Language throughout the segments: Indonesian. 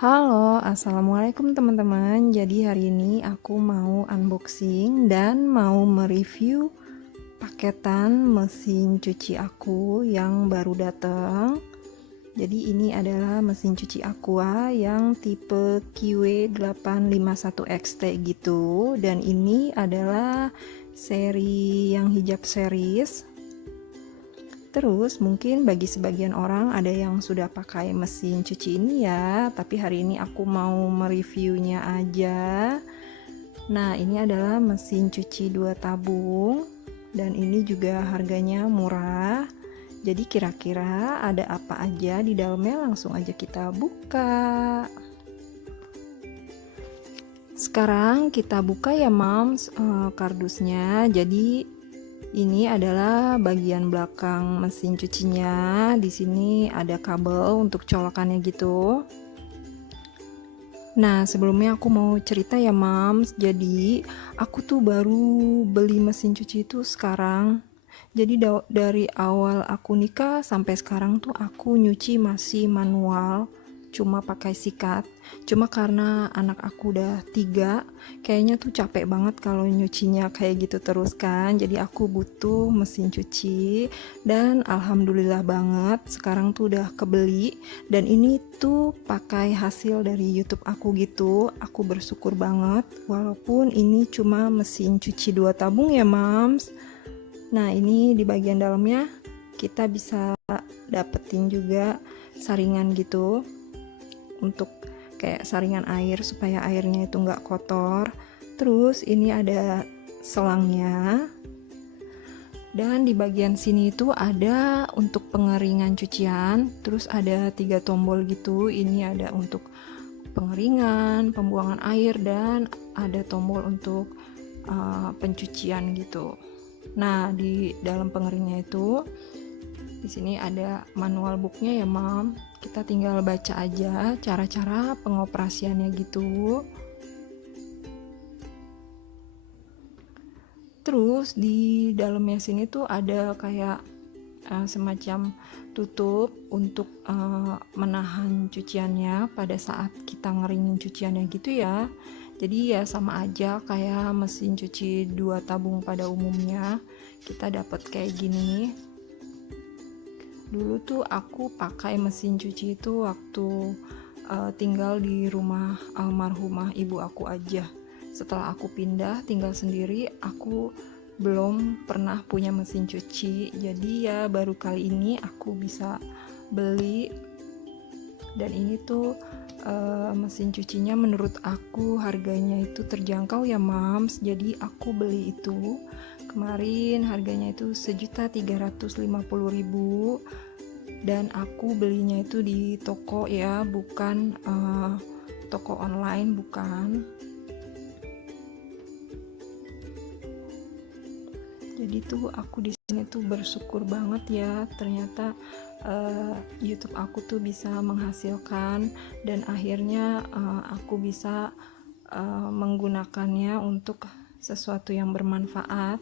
Halo, assalamualaikum teman-teman. Jadi hari ini aku mau unboxing dan mau mereview paketan mesin cuci aku yang baru datang. Jadi ini adalah mesin cuci Aqua yang tipe QW851XT gitu, dan ini adalah seri yang hijab series. Terus mungkin bagi sebagian orang ada yang sudah pakai mesin cuci ini ya, tapi hari ini aku mau mereviewnya aja. Nah, ini adalah mesin cuci 2 tabung dan ini juga harganya murah. Jadi kira-kira ada apa aja di dalamnya, langsung aja kita buka. Sekarang kita buka ya Mams, kardusnya. Jadi ini adalah bagian belakang mesin cucinya. Di sini ada kabel untuk colokannya gitu. Nah, sebelumnya aku mau cerita ya, Mams. Jadi, aku tuh baru beli mesin cuci itu sekarang. Jadi dari awal aku nikah sampai sekarang tuh aku nyuci masih manual, cuma pakai sikat. Cuma karena anak aku udah 3, kayaknya tuh capek banget kalau nyucinya kayak gitu terus kan. Jadi aku butuh mesin cuci dan alhamdulillah banget sekarang tuh udah kebeli, dan ini tuh pakai hasil dari YouTube aku gitu. Aku bersyukur banget walaupun ini cuma mesin cuci 2 tabung ya, Mams. Nah, ini di bagian dalamnya kita bisa dapetin juga saringan gitu untuk kayak saringan air supaya airnya itu nggak kotor. Terus ini ada selangnya, dan di bagian sini itu ada untuk pengeringan cucian. Terus ada 3 tombol gitu. Ini ada untuk pengeringan, pembuangan air, dan ada tombol untuk pencucian gitu. Nah, di dalam pengeringnya itu di sini ada manual booknya ya, Mam. Kita tinggal baca aja cara-cara pengoperasiannya gitu. Terus di dalamnya sini tuh ada kayak semacam tutup untuk menahan cuciannya pada saat kita ngeringin cuciannya gitu ya. Jadi ya sama aja kayak mesin cuci 2 tabung pada umumnya. Kita dapat kayak gini. Dulu tuh aku pakai mesin cuci itu waktu tinggal di rumah almarhumah ibu aku aja. Setelah aku pindah tinggal sendiri, aku belum pernah punya mesin cuci. Jadi ya baru kali ini aku bisa beli. Dan ini tuh mesin cucinya menurut aku harganya itu terjangkau ya, Mams. Jadi aku beli itu kemarin harganya itu 1.350.000, dan aku belinya itu di toko ya, bukan toko online, bukan. Jadi tuh aku di sini tuh bersyukur banget ya, ternyata YouTube aku tuh bisa menghasilkan, dan akhirnya aku bisa menggunakannya untuk sesuatu yang bermanfaat.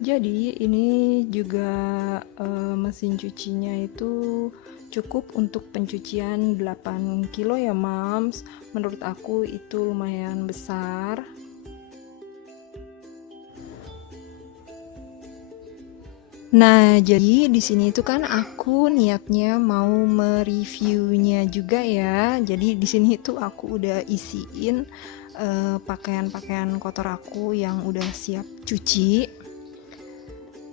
Jadi ini juga mesin cucinya itu cukup untuk pencucian 8 kilo ya, Mams. Menurut aku itu lumayan besar. Nah, jadi di sini itu kan aku niatnya mau mereviewnya juga ya. Jadi di sini itu aku udah isiin pakaian-pakaian kotor aku yang udah siap cuci.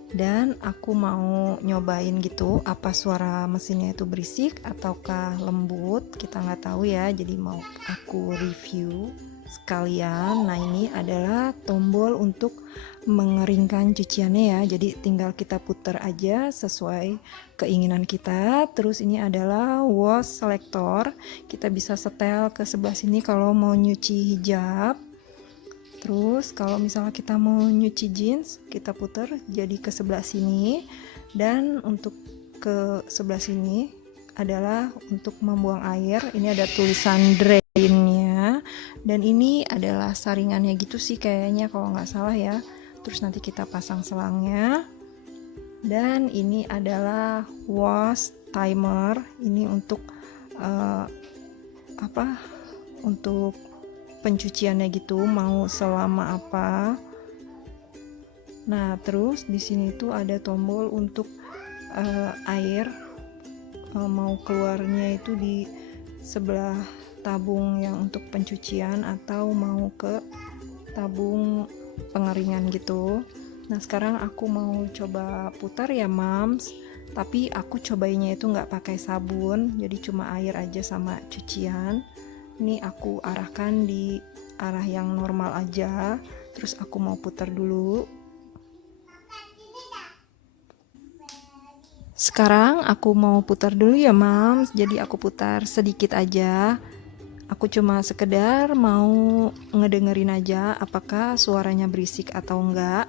Dan aku mau nyobain gitu apa suara mesinnya itu berisik ataukah lembut, kita nggak tahu ya. Jadi mau aku review sekalian. Nah, ini adalah tombol untuk mengeringkan cuciannya ya, jadi tinggal kita putar aja sesuai keinginan kita. Terus ini adalah wash selector, kita bisa setel ke sebelah sini kalau mau nyuci hijab. Terus kalau misalnya kita mau nyuci jeans, kita putar jadi ke sebelah sini, dan untuk ke sebelah sini adalah untuk membuang air. Ini ada tulisan drainnya, dan ini adalah saringannya gitu sih kayaknya kalau nggak salah ya. Terus nanti kita pasang selangnya, dan ini adalah wash timer. Ini untuk untuk pencuciannya gitu, mau selama apa. Nah, terus di sini tuh ada tombol untuk air mau keluarnya itu di sebelah tabung yang untuk pencucian atau mau ke tabung pengeringan gitu. Nah, sekarang aku mau coba putar ya Mams, tapi aku cobainnya itu nggak pakai sabun, jadi cuma air aja sama cucian. Ini aku arahkan di arah yang normal aja, terus aku mau putar dulu. Sekarang aku mau putar dulu ya Mams, jadi aku putar sedikit aja. Aku cuma sekedar mau ngedengerin aja apakah suaranya berisik atau enggak.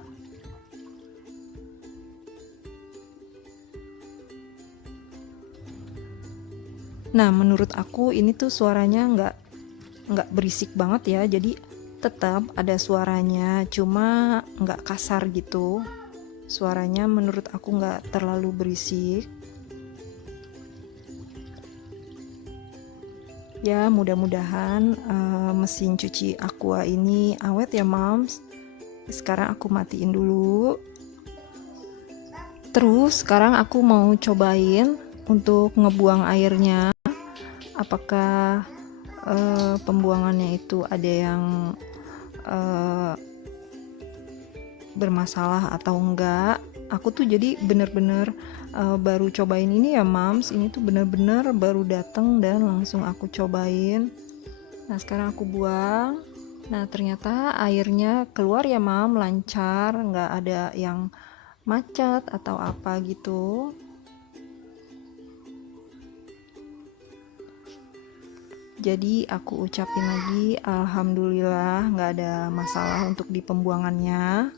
Nah, menurut aku ini tuh suaranya nggak berisik banget ya, jadi tetap ada suaranya, cuma nggak kasar gitu. Suaranya menurut aku nggak terlalu berisik. Ya, mudah-mudahan mesin cuci Aqua ini awet ya Mams. Sekarang aku matiin dulu. Terus sekarang aku mau cobain untuk ngebuang airnya. Apakah pembuangannya itu ada yang bermasalah atau enggak. Aku tuh jadi bener-bener baru cobain ini ya Mams. Ini tuh bener-bener baru dateng dan langsung aku cobain. Nah, sekarang aku buang. Nah, ternyata airnya keluar ya Mam, lancar, nggak ada yang macet atau apa gitu. Jadi aku ucapin lagi alhamdulillah nggak ada masalah untuk di pembuangannya.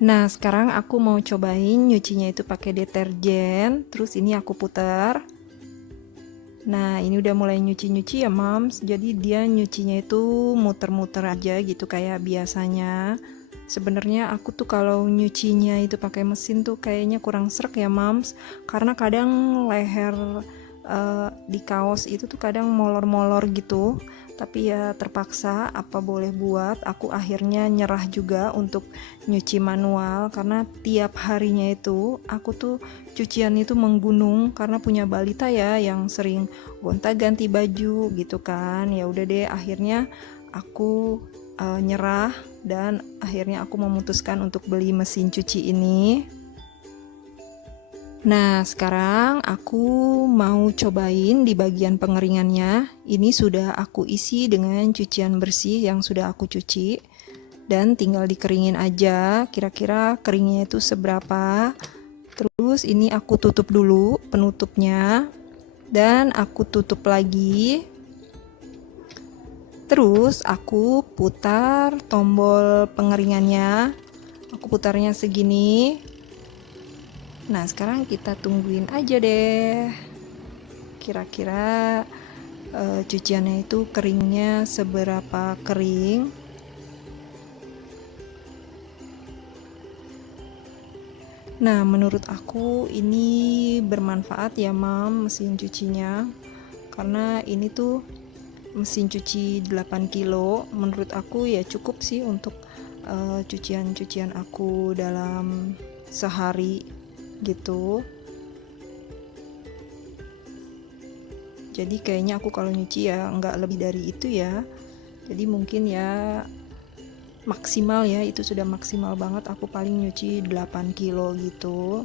Nah, sekarang aku mau cobain nyucinya itu pakai deterjen. Terus ini aku putar. Nah, ini udah mulai nyuci-nyuci ya Mams. Jadi dia nyucinya itu muter-muter aja gitu kayak biasanya. Sebenarnya aku tuh kalau nyucinya itu pakai mesin tuh kayaknya kurang srek ya Mams. Karena kadang leher di kaos itu tuh kadang molor-molor gitu. Tapi ya terpaksa apa boleh buat, aku akhirnya nyerah juga untuk nyuci manual karena tiap harinya itu aku tuh cucian itu menggunung karena punya balita ya yang sering gonta-ganti baju gitu kan. Ya udah deh, akhirnya aku nyerah dan akhirnya aku memutuskan untuk beli mesin cuci ini. Nah, sekarang aku mau cobain di bagian pengeringannya. Ini sudah aku isi dengan cucian bersih yang sudah aku cuci. Dan tinggal dikeringin aja, kira-kira keringnya itu seberapa. Terus ini aku tutup dulu penutupnya. Dan aku tutup lagi. Terus aku putar tombol pengeringannya. Aku putarnya segini. Nah, sekarang kita tungguin aja deh. Kira-kira cuciannya itu keringnya seberapa kering. Nah, menurut aku ini bermanfaat ya Mam mesin cucinya. Karena ini tuh mesin cuci 8 kilo. Menurut aku ya cukup sih untuk cucian-cucian aku dalam sehari gitu. Jadi kayaknya aku kalau nyuci ya nggak lebih dari itu ya. Jadi mungkin ya maksimal ya, itu sudah maksimal banget, aku paling nyuci 8 kilo gitu.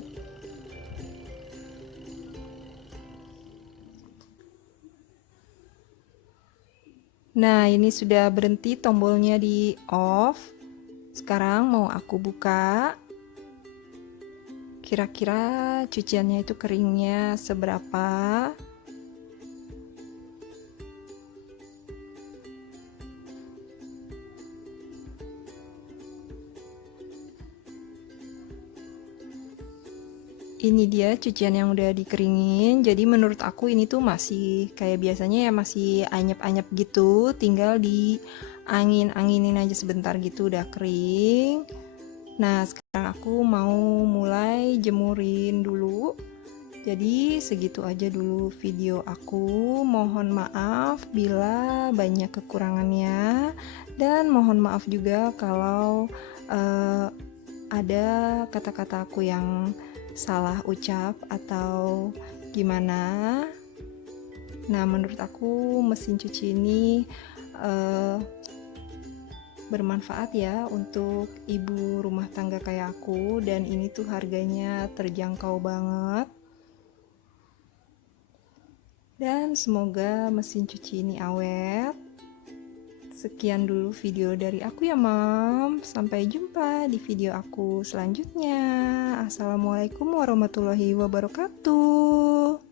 Nah, ini sudah berhenti tombolnya di off. Sekarang mau aku buka. Kira-kira cuciannya itu keringnya seberapa? Ini dia cucian yang udah dikeringin. Jadi menurut aku ini tuh masih kayak biasanya ya, masih anyep-anyep gitu. Tinggal di angin-anginin aja sebentar gitu udah kering. Nah, sekarang aku mau mulai jemurin dulu. Jadi segitu aja dulu video aku. Mohon maaf bila banyak kekurangannya, dan mohon maaf juga kalau ada kata-kata aku yang salah ucap atau gimana. Nah, menurut aku mesin cuci ini bermanfaat ya untuk ibu rumah tangga kayak aku, dan ini tuh harganya terjangkau banget. Dan semoga mesin cuci ini awet. Sekian dulu video dari aku ya Mam. Sampai jumpa di video aku selanjutnya. Assalamualaikum warahmatullahi wabarakatuh.